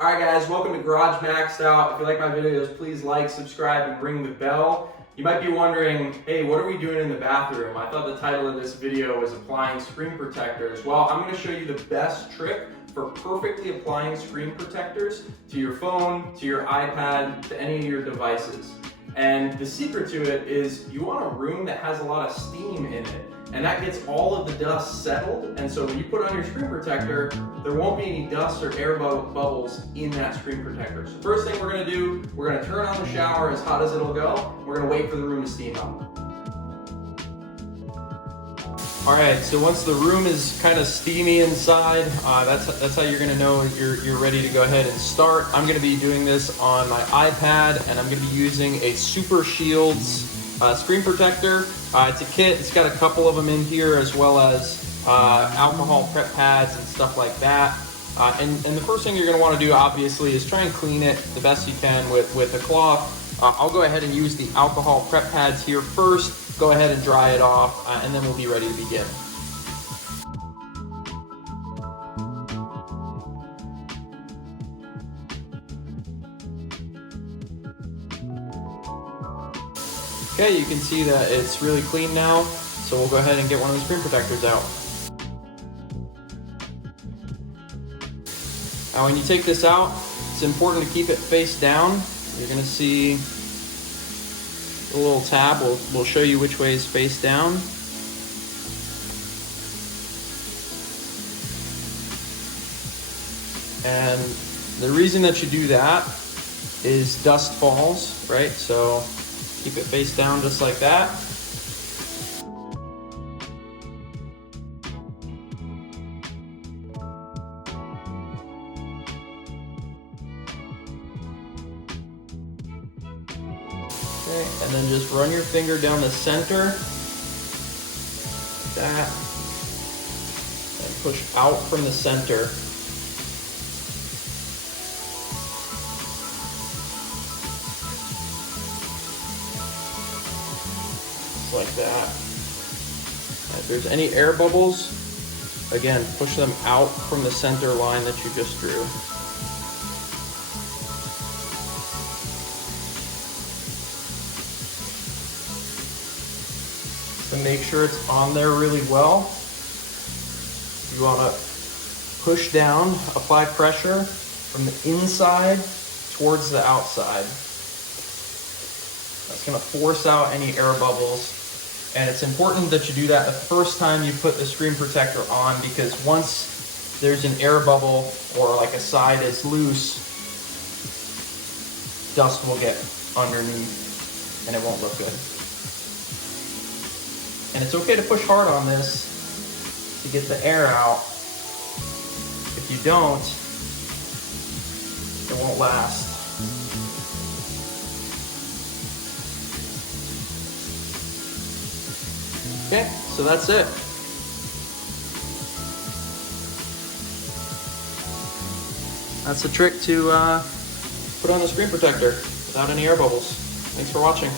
Alright guys, welcome to Garage Maxed Out. If you like my videos, please like, subscribe, and ring the bell. You might be wondering, hey, what are we doing in the bathroom? I thought the title of this video was applying screen protectors. Well, I'm going to show you the best trick for perfectly applying screen protectors to your phone, to your iPad, to any of your devices. And the secret to it is you want a room that has a lot of steam in it. And that gets all of the dust settled. And so when you put on your screen protector, there won't be any dust or air bubbles in that screen protector. So first thing we're gonna do, we're gonna turn on the shower as hot as it'll go. We're gonna wait for the room to steam up. All right, so once the room is kind of steamy inside, that's how you're gonna know you're ready to go ahead and start. I'm gonna be doing this on my iPad, and I'm gonna be using a Super Shields screen protector. It's a kit. It's got a couple of them in here, as well as alcohol prep pads and stuff like that. And the first thing you're going to want to do, obviously, is try and clean it the best you can with a cloth. I'll go ahead and use the alcohol prep pads here first. Go ahead and dry it off, and then we'll be ready to begin. Okay, you can see that it's really clean now, so we'll go ahead and get one of the screen protectors out. Now when you take this out, it's important to keep it face down. You're going to see a little tab. We'll show you which way is face down. And the reason that you do that is dust falls, right? So keep it face down just like that. Okay, and then just run your finger down the center, like that, and push out from the center. Like that. If there's any air bubbles, again, push them out from the center line that you just drew. So make sure it's on there really well. You want to push down, apply pressure from the inside towards the outside. That's going to force out any air bubbles. And it's important that you do that the first time you put the screen protector on, because once there's an air bubble or like a side is loose, dust will get underneath and it won't look good. And it's okay to push hard on this to get the air out. If you don't, it won't last. Okay, so that's it. That's the trick to put on the screen protector without any air bubbles. Thanks for watching.